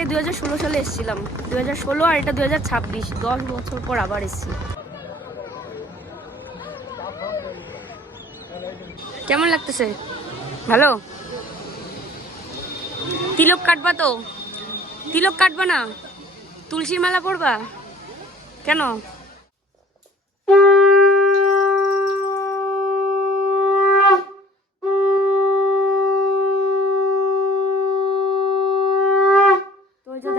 আগে দু হাজার ষোলো সালে এসেছিলাম। দু হাজার ষোলো আর এটা দু হাজার ছাব্বিশ, দশ বছর পর আবার এসেছি। কেমন লাগতেছে? ভালো? তিলক কাটবা তো? তিলক কাটবা না? তুলসীর মালা পরবা? কেন তো ওই যে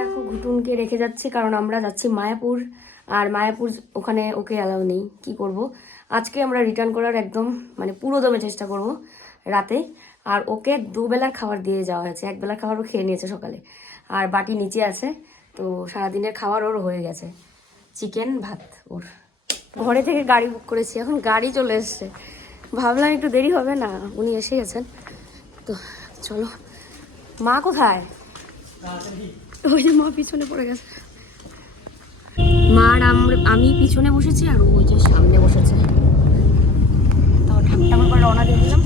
ঘুটুনকে রেখে যাচ্ছি, কারণ আমরা যাচ্ছি মায়াপুর, আর মায়াপুর ওখানে ওকে অ্যালাউ নেই। কি করব? আজকে আমরা রিটার্ন করার একদম মানে পুরো দমে চেষ্টা করব রাতে। আর ওকে দুবেলার খাবার দিয়ে যাওয়া হয়েছে। এক বেলার খাবারও খেয়ে নিয়েছে সকালে। আর বাটি নিচে আছে, তো সারাদিনের খাবার ওর হয়ে গেছে। চিকেন ভাত ওর। ঘরে থেকে গাড়ি বুক করেছি, এখন গাড়ি চলে এসছে। ভাবলাম একটু দেরি হবে না, উনি এসে গেছেন তো চলো। মা কোথায়? ওই যে মা পিছনে পড়ে গেছে। মা আর আমি পিছনে বসেছি আর ওই যে সামনে বসেছে। তো ঠাকঠাক করে রওনা দিয়ে দিলাম।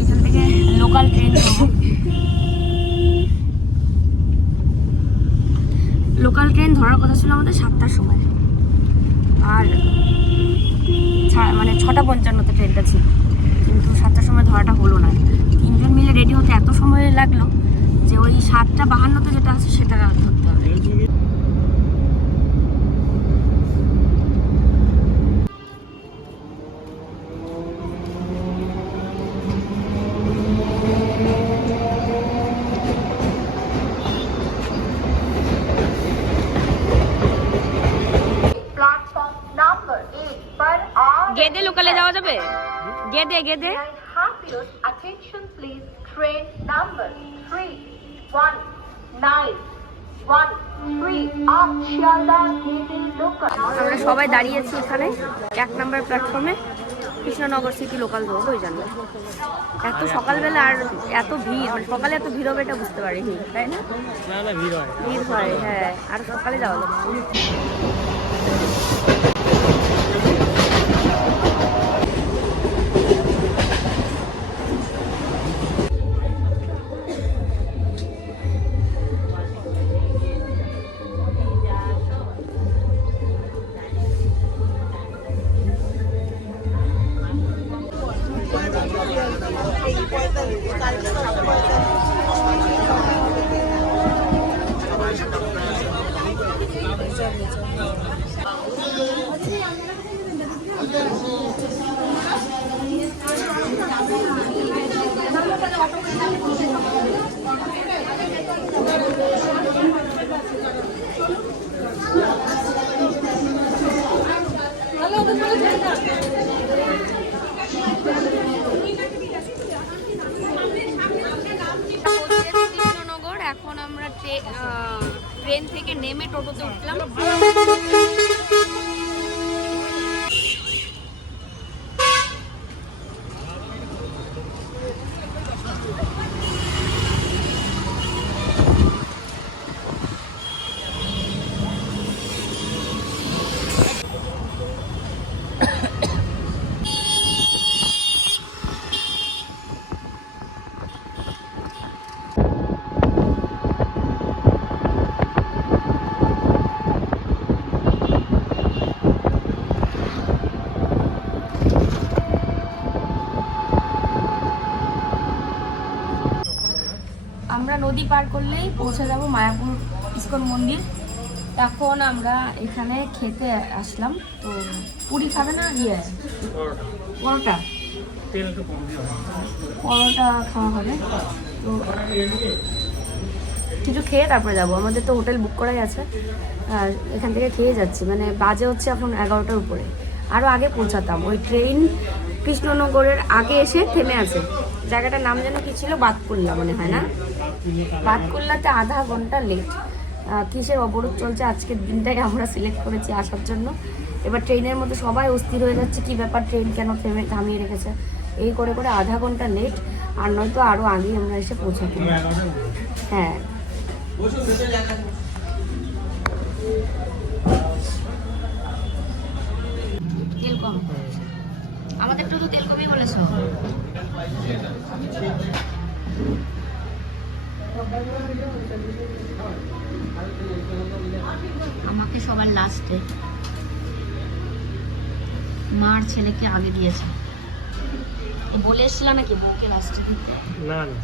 এখান থেকে লোকাল ট্রেন লোকাল ট্রেন ধরার কথা ছিল আমাদের সাতটার সময়। আর মানে ছটা পঞ্চান্নতে ট্রেনটা ছিল। কিন্তু সাতটার সময় ধরাটা হলো না। তিনজন মিলে রেডি হতে এত সময় লাগল। যে ওই সাতটা বাহান্নতে যেটা আছে সেটা আমরা সবাই দাঁড়িয়েছি এখানে এক নম্বর প্ল্যাটফর্মে কৃষ্ণনগর সিটি লোকাল ধরবো ওই জন্য। এত সকালবেলা আর এত ভিড় মানে সকালে এত ভিড় হবে এটা বুঝতে পারিনি তাই না? ভিড় হয়। ভিড় হয় হ্যাঁ আর সকালে যাওয়া যাবে নদী পার করলেই পৌঁছে যাব মায়াপুর ইস্কন মন্দির। তখন আমরা এখানে খেতে আসলাম। তো পুরি খাবে না? ইয়ে পরোটা। পরোটা খাওয়া হবে। তো কিছু খেয়ে তারপরে যাব। আমাদের তো হোটেল বুক করাই আছে। আর এখান থেকে খেয়ে যাচ্ছি। মানে বাজে হচ্ছে এখন এগারোটার উপরে। আরও আগে পৌঁছাতাম। ওই ট্রেন কৃষ্ণনগরের আগে এসে থেমে আছে। জায়গাটার নাম যেন কি ছিল? বাতকুল্লা মনে হয় না? বাতকুল্লাতে আধা ঘণ্টা লেট কিসের অবরোধ চলছে? আজকের দিনটাকে আমরা সিলেক্ট করেছি আসার জন্য। এবার ট্রেনের মধ্যে সবাই অস্থির হয়ে যাচ্ছে। কি ব্যাপার? ট্রেন কেন থেমে থামিয়ে রেখেছে? এই করে করে আধা ঘণ্টা লেট আর নয়তো আরও আগেই আমরা এসে পৌঁছাতে হ্যাঁ। আমাদের তো তেল কমই বলেছ। মাকে সবার লাস্টে মার ছেলেকে আগে দিয়েছে। বলে এসছিল নাকি বউকে লাস্টে দিতে? না না।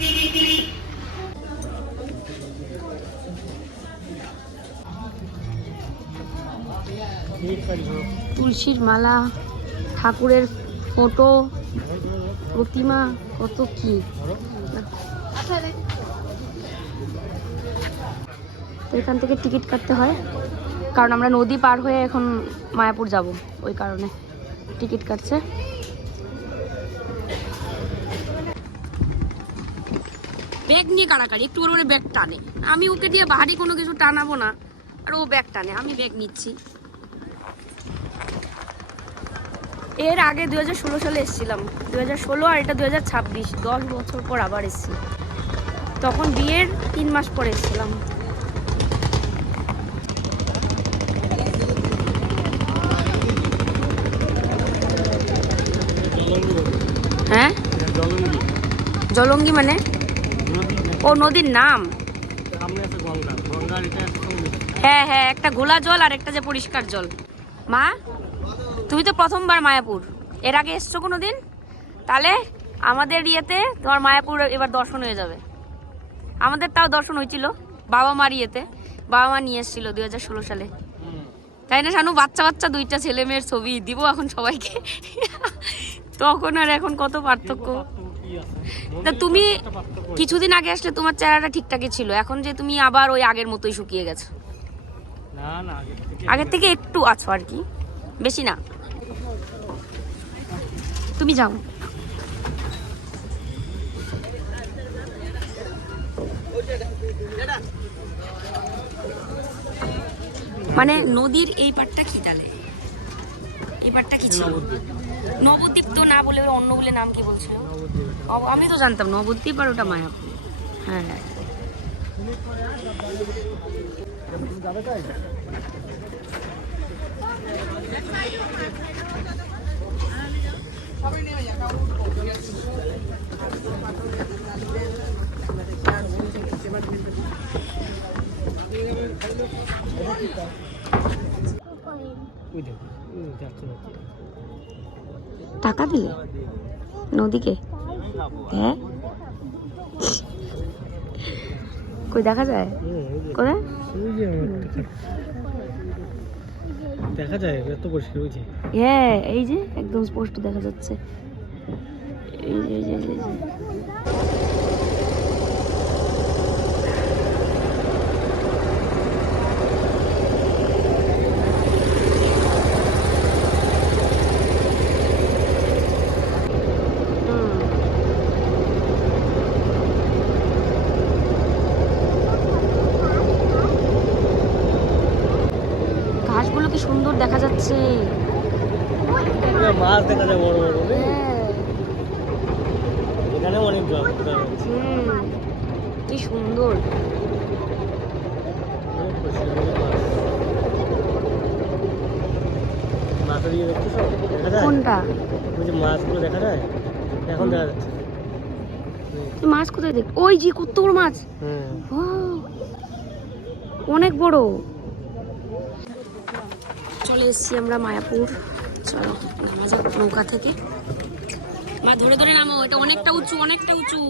তুলসীর মালা ঠাকুরের ফটো প্রতিমা কত কি? এখান থেকে টিকিট কাটতে হয়। কারণ আমরা নদী পার হয়ে এখন মায়াপুর যাব, ওই কারণে টিকিট কাটছে। ব্যাগ নিয়ে কাড়াকাড়ি, একটু করে ব্যাগ টানে। আমি ওকে দিয়ে ভারী কোনো কিছু টানাবো না, আর ও ব্যাগ টানে, আমি ব্যাগ নিচ্ছি। এর আগে দু হাজার ষোলো সালে এসেছিলাম। দু হাজার ষোলো আর এটা দু হাজার ছাব্বিশ, দশ বছর পর আবার এসেছি। তখন বিয়ের তিন মাস পরে এসেছিলাম। হ্যাঁ? জলঙ্গি মানে? ও নদীর নাম? হ্যাঁ হ্যাঁ একটা ঘোলা জল আর একটা যে পরিষ্কার জল। মা? তুমি তো প্রথমবার মায়াপুর। এর আগে এসছো কোনো দিন তাহলে আমাদের ইয়েতে তোমার মায়াপুর এবার দর্শন হয়ে যাবে। আমাদের তাও দর্শন হয়েছিল বাবা মার ইয়েতে। বাবা মা নিয়ে এসেছিল দুই হাজার ষোলো সালে। তাই না শানু? বাচ্চা বাচ্চা দুইটা ছেলে মেয়ের ছবি দিব এখন সবাইকে। তখন আর এখন কত পার্থক্য? তা তুমি কিছুদিন আগে আসলে তোমার চেহারাটা ঠিকঠাকই ছিল। এখন যে তুমি আবার ওই আগের মতোই শুকিয়ে গেছো। আগের থেকে একটু আছো আর কি। বেশি না। তুমি যাও। মানে নদীর এই পাটটা কি তাহলে? এই পাটটা কি ছিল? নবদ্বীপ তো না বলে অন্য বলে নাম কি বলছিল? আমি তো জানতাম নবদ্বীপ আর ওটা মায়াপুর। হ্যাঁ। যাচ্ছে টাকা দিলে? নদীকে? হ্যাঁ? কই দেখা যায়? কোথায়। দেখা যায় এত পরিষ্কার ওই হ্যাঁ এই যে একদম স্পষ্ট দেখা যাচ্ছে। এই যে এই যে, কি সুন্দর দেখা যাচ্ছে। মাছ দেখা যায় বড় বড় হ্যাঁ। এখানে অনেক কি সুন্দর? কোনটা? মাছগুলো দেখা যায়? এখন দেখা যাচ্ছে। মাছ কোথায় দেখ ওই যে কত বড় মাছ। হুম। অনেক বড়। চলে এসেছি আমরা মায়াপুর। চলো নামা যাক নৌকা থেকে। মা ধরে ধরে নামো এটা অনেকটা উঁচু অনেকটা উঁচু।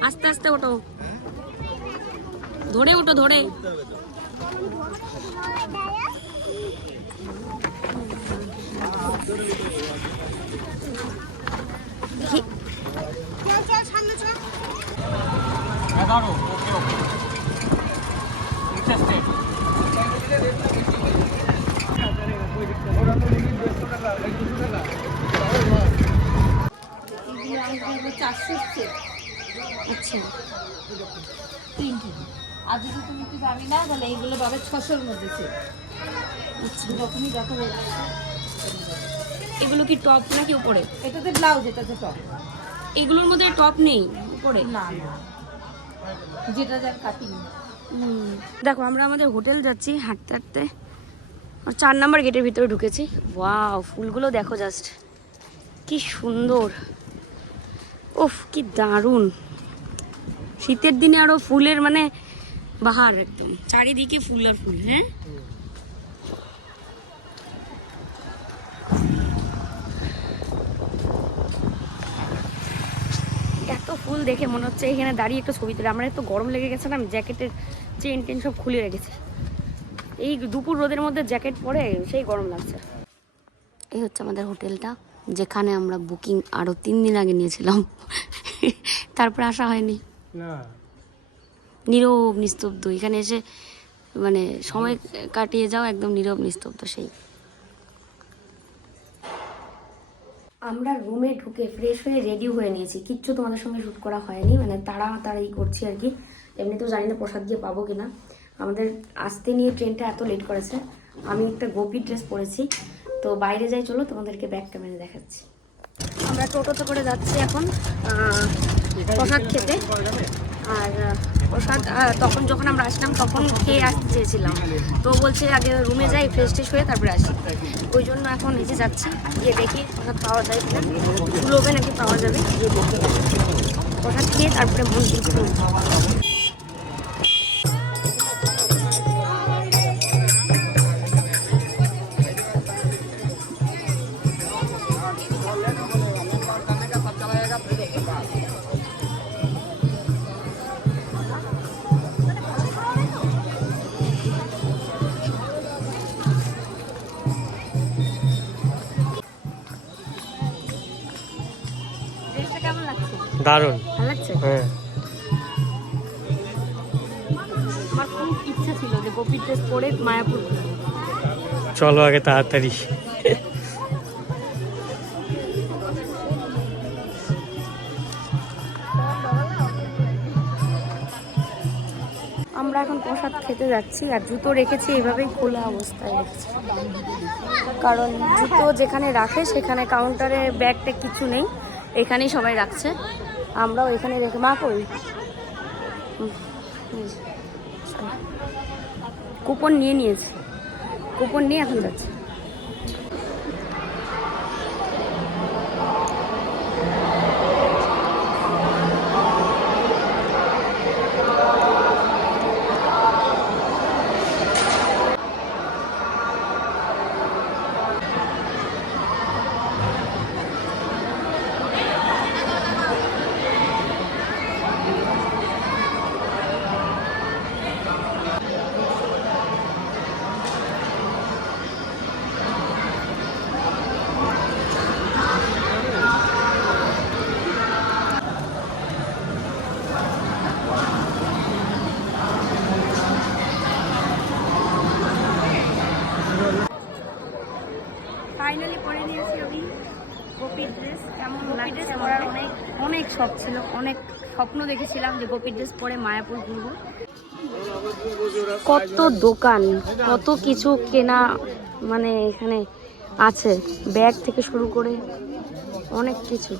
আস্তে আস্তে ওঠো। ধরে ওঠো ধরে। কি- এগারো ওকে ওকে ইন্টারেস্টেড আচ্ছা। তিনটে। আর যদি তুমি পাবি না তাহলে এইগুলো পাবে ছশোর মধ্যে সেট আচ্ছা। যখনই যত বলবে এগুলো কি টপ নাকি উপরে? এটাতে ব্লাউজ এটাতে টপ। এগুলোর মধ্যে টপ নেই উপরে? না না। যেটা যার কাটিং। দেখো আমরা আমাদের হোটেল যাচ্ছি হাঁটতে হাঁটতে। আর চার নাম্বার গেটের ভিতরে ঢুকেছি। ওয়াও ফুলগুলো দেখো জাস্ট। কি সুন্দর। ওফ কি দারুণ। শীতের দিনে আরও ফুলের মানে বাহার একদম। চারিদিকে ফুল আর ফুল হ্যাঁ? এত ফুল দেখে মনে হচ্ছে এখানে দাঁড়িয়ে একটু ছবি তুলে। আমার একটু গরম লেগে গেছে না, আমি জ্যাকেটের চেন টেন সব খুলে রেখেছি। এই দুপুর রোদের মধ্যে জ্যাকেট পরে সেই গরম লাগছে। এই হচ্ছে আমাদের হোটেলটা। যেখানে আমরা বুকিং আরও তিন দিন আগে নিয়েছিলাম। তারপর আসা হয়নি। নীরব নিস্তব্ধ। এখানে এসে মানে সময় কাটিয়ে যাও একদম নীরব নিস্তব্ধ সেই। আমরা রুমে ঢুকে ফ্রেশ হয়ে রেডি হয়ে নিয়েছি। কিচ্ছু তোমাদের সঙ্গে শ্যুট করা হয়নি। মানে তাড়াতাড়ি করছি আর কি। এমনিতেও জানি না প্রসাদ দিয়ে পাবো কিনা। আমাদের আসতে নিয়ে ট্রেনটা এত লেট করেছে। আমি একটা গোপি ড্রেস পরেছি। তো বাইরে যাই, চলো তোমাদেরকে ব্যাক ক্যামেরা দেখাচ্ছি। আমরা টোটোতে করে যাচ্ছি এখন প্রসাদ খেতে। আর প্রসাদ তখন যখন আমরা আসলাম, তখন খেয়ে আসতে চেয়েছিলাম। তো বলছে, আগে রুমে যাই ফ্রেশ ট্রেশ হয়ে তারপরে আসি। ওই জন্য এখন যে যাচ্ছি, গিয়ে দেখি প্রসাদ পাওয়া যায় কিনা। লোভে নাকি পাওয়া যাবে? গিয়ে দেখি প্রসাদ খেয়ে তারপরে মন্দির দারুণ। হ্যাঁ। আমার খুব ইচ্ছা ছিল যে গোপী ড্রেস পরে মায়াপুর চলো আগে তাড়াতাড়ি। যাচ্ছি আর জুতো রেখেছি এইভাবেই খোলা অবস্থায় রেখেছি। কারণ জুতো যেখানে রাখে সেখানে কাউন্টারে ব্যাগটা কিছু নেই, এখানেই সবাই রাখছে। আমরাও এখানে রেখে মা করি কুপন নিয়ে নিয়েছি। কুপন নিয়ে এখন যাচ্ছে ফাইনালি পরে নিয়েছি আমি গোপী ড্রেস কেমন গোপী ড্রেস পরার অনেক অনেক শখ ছিল অনেক স্বপ্ন দেখেছিলাম যে গোপী ড্রেস পরে মায়াপুর ঘুরবো। কত দোকান, কত কিছু কেনা মানে এখানে আছে। ব্যাগ থেকে শুরু করে অনেক কিছু।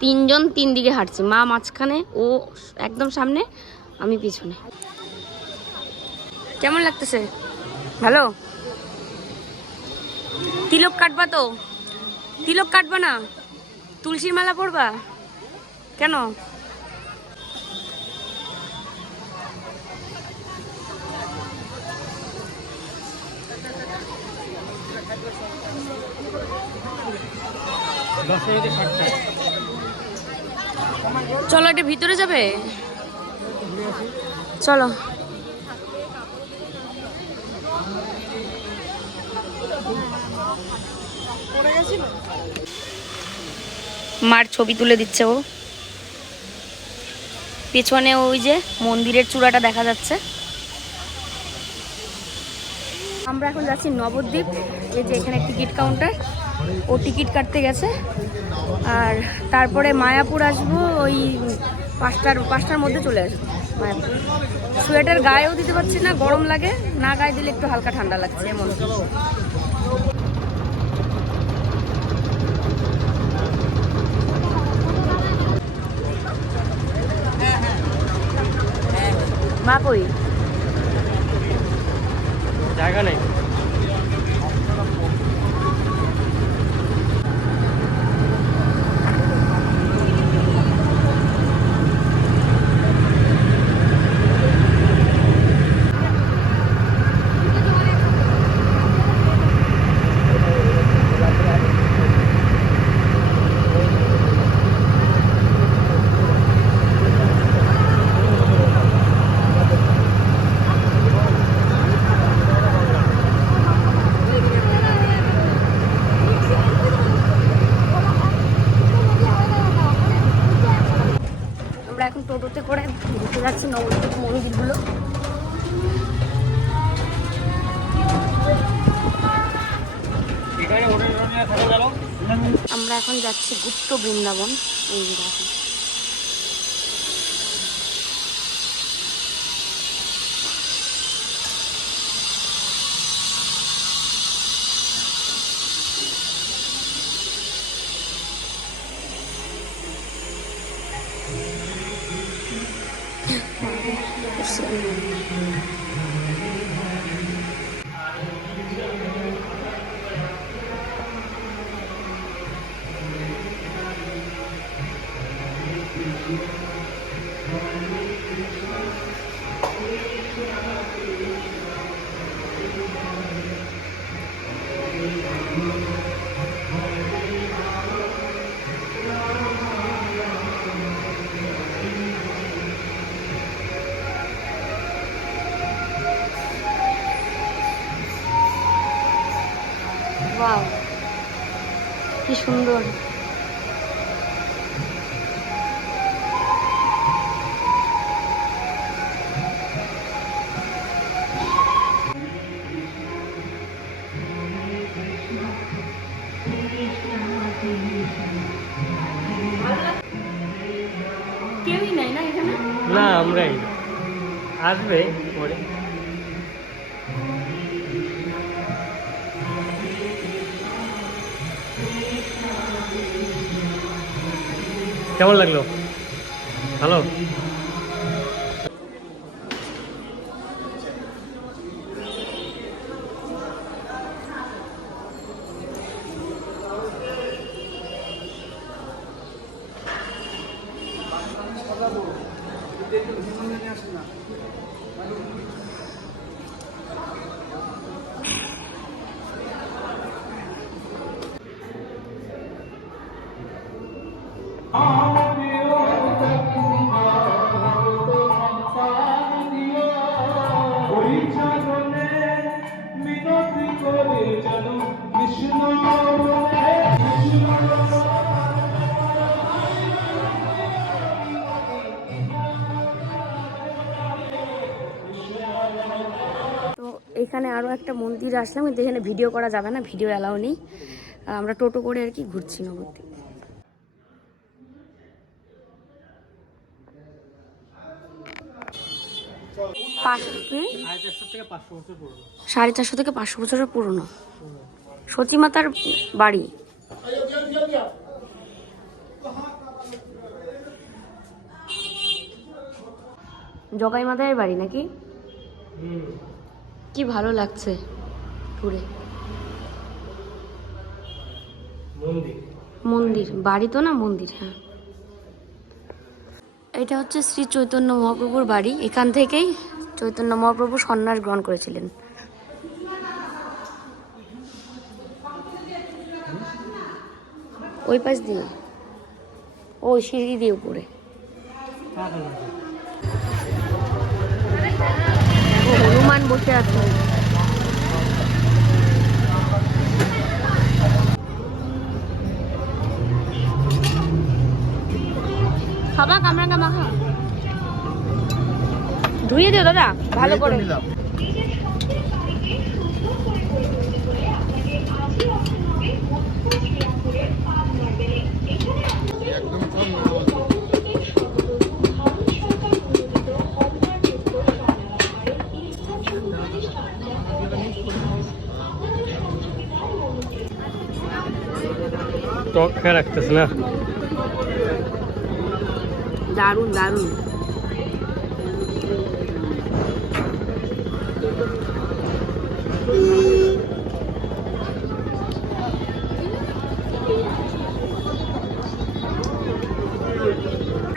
তিনজন তিন দিকে হাঁটছে, মা মাঝখানে, ও একদম সামনে, আমি পিছনে। কেমন লাগতেছে? ভালো? তিলক কাটবা তো। তিলক কাটবা না? তুলসীর মালা পরবা? কেন? চলো এটা ভিতরে যাবে? চলো। মার ছবি তুলে দিচ্ছে ও। পেছনে ওই যে মন্দিরের চূড়াটা দেখা যাচ্ছে। আমরা এখন যাচ্ছি নবদ্বীপ। এই যে এখানে টিকিট কাউন্টার। ও টিকিট কাটতে গেছে। আর তারপরে মায়াপুর আসব ওই পাঁচটার পাঁচটার মধ্যে চলে আসব মায়াপুর। সোয়েটার গায়েও দিতে পারছি না গরম লাগে। না গায়ে দিলে একটু হালকা ঠান্ডা লাগছে এমন। মা কই জায়গা নেই আমরা এখন যাচ্ছি গুপ্ত বৃন্দাবন এই দেখো ওয়াও কি সুন্দর। কেউই নাই না এখানে? না আমরাই। আসবে। কেমন লাগল? এখানে আরও একটা মন্দির আসলাম, কিন্তু এখানে ভিডিও করা যাবে না ভিডিও অ্যালাউ নেই। আমরা টোটো করে আর কি ঘুরছি চারশো থেকে সাড়ে চারশো থেকে পাঁচশো বছরের পুরনো। সতী মাতার বাড়ি। জগাই মাতার বাড়ি নাকি? কি ভালো লাগছে ঘুরে মন্দির। বাড়ি তো না মন্দির হ্যাঁ। এটা হচ্ছে শ্রী চৈতন্য মহাপ্রভুর বাড়ি এখান থেকেই চৈতন্য মহাপ্রভু সন্ন্যাস গ্রহণ করেছিলেন। ওই পাশ দিয়ে ওই সিঁড়ি দিয়ে উপরে। বসে আছে। খাবা কামরাঙ্গা মাখা ধুয়ে দিও দাদা ভালো করে। টক রাখতেছে না?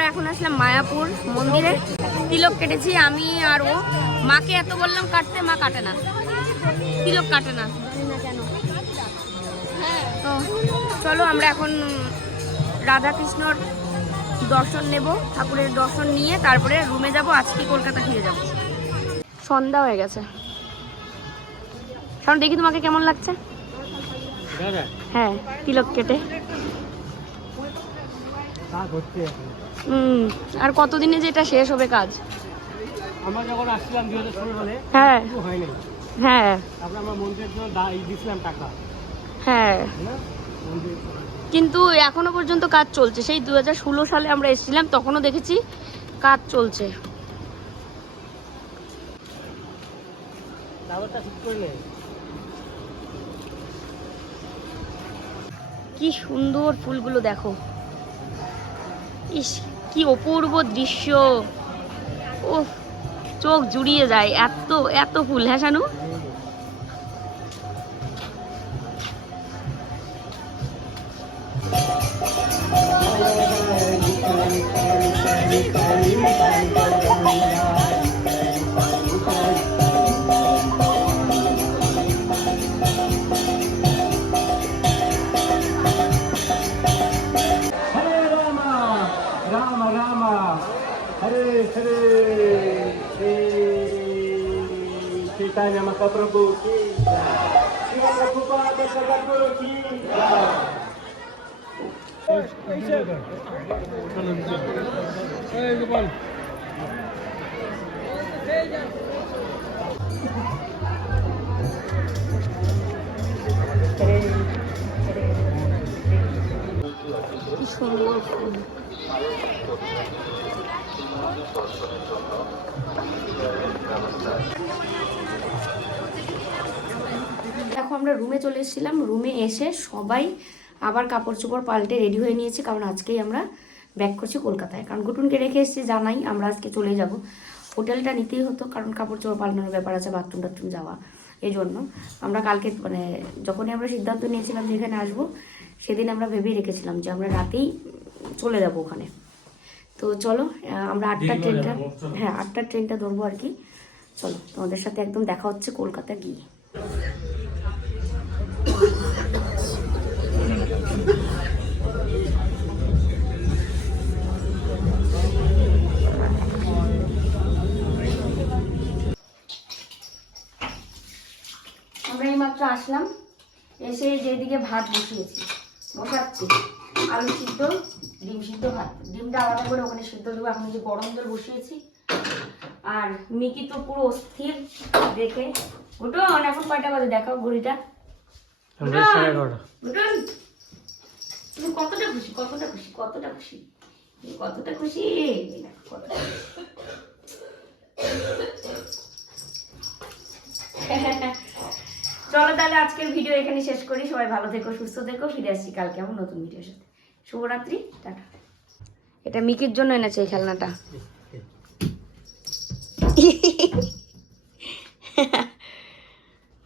এখন আসলাম মায়াপুর মন্দিরে। তিলক কেটেছি, আমি আর ও। মাকে এত বললাম, কাটতে মা কাটে না। তিলক কাটে না। চলো আমরা এখন রাধা কৃষ্ণর দর্শন নেব ঠাকুরের দর্শন নিয়ে তারপরে রুমে যাব আজকে কলকাতা ফিরে যাব। সন্ধ্যা হয়ে গেছে। কারণ দেখি তোমাকে কেমন লাগছে। হ্যাঁ তিলক কেটে। হুম আর কতদিনে যে এটা শেষ হবে কাজ? আমরা যখন আসছিলাম দুই হাজার ষোলো সালে হ্যাঁ। হয়নি। হ্যাঁ। তারপরে আমরা মন্দিরের জন্য দিয়েছিলাম টাকা। হ্যাঁ। না কিন্তু এখনও পর্যন্ত কাজ চলছে। সেই দু হাজার ষোলো সালে আমরা এসেছিলাম তখনও দেখেছি কাজ চলছে। কি সুন্দর ফুলগুলো দেখো। ইস কি অপূর্ব দৃশ্য। ও চোখ জুড়িয়ে যায়। এত এত ফুল হ্যাঁ Sanu? Chaitanya Mahaprabhu ki Jai. Shiva Prabhupada Sadhguru ki Jai. দেখো আমরা রুমে চলে এসেছিলাম। রুমে এসে সবাই আবার কাপড় চোপড় পাল্টে রেডি হয়ে নিয়েছি কারণ আজকেই আমরা ব্যাক করছি কলকাতায়। কারণ গুটুনকে রেখে এসেছি জানাই আমরা আজকে চলে যাব। হোটেলটা নিতেই হতো কারণ কাপড় চোপড় পাল্টানোর ব্যাপার আছে বাথরুম টাথরুম যাওয়া এই জন্য আমরা কালকে মানে যখনই আমরা সিদ্ধান্ত নিয়েছিলাম যে এখানে আসব সেদিন আমরা ভেবেই রেখেছিলাম যে আমরা রাতেই চলে যাব ওখানে। তো চলো আমরা আটটার ট্রেনটা হ্যাঁ আটটার ট্রেনটা ধরবো আর কি। চলো তোমাদের সাথে একদম দেখা হচ্ছে কলকাতা গিয়ে। আসলাম। এসে যেদিকে ভাত বসিয়েছি বসাচ্ছি। আলু সিদ্ধ ডিম সিদ্ধ ভাত। ডিমটা আলাদা করে ওখানে সিদ্ধ দেবো। এখন যে গরম জল বসিয়েছি আর মিকি তো পুরো অস্থির দেখে। উঠুন এখন কয়টা বাজে? দেখাও ঘড়িটা। তুমি কতটা খুশি কতটা খুশি কতটা খুশি? কতটা খুশি? কতটা চলো তাহলে আজকের ভিডিও এখানে শেষ করি। সবাই ভালো থেকো সুস্থ থেকো। ফিরে আসছি কালকে আমার নতুন ভিডিওর সাথে। শুভরাত্রি টাটা। এটা মিকির জন্য এনেছে এই খেলনাটা।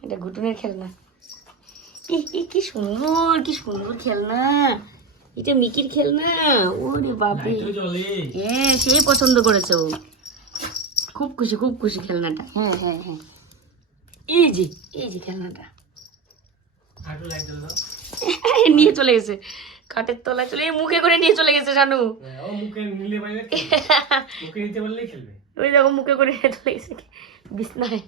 এটা ঘুটুনের খেলনা। কি সুন্দর কি সুন্দর খেলনা। এটা মিকির খেলনা। ওরে বাপরে। হ্যাঁ সেই পছন্দ করেছে ও। খুব খুশি খুব খুশি খেলনাটা। হ্যাঁ হ্যাঁ হ্যাঁ। এই যে এই যে খেলনাটা নিয়ে চলে গেছে। খাটের তলায় চলে মুখে করে নিয়ে চলে গেছে শানু। হ্যাঁ, ওই দেখো মুখে করে নিয়ে চলে গেছে। বিছনায়।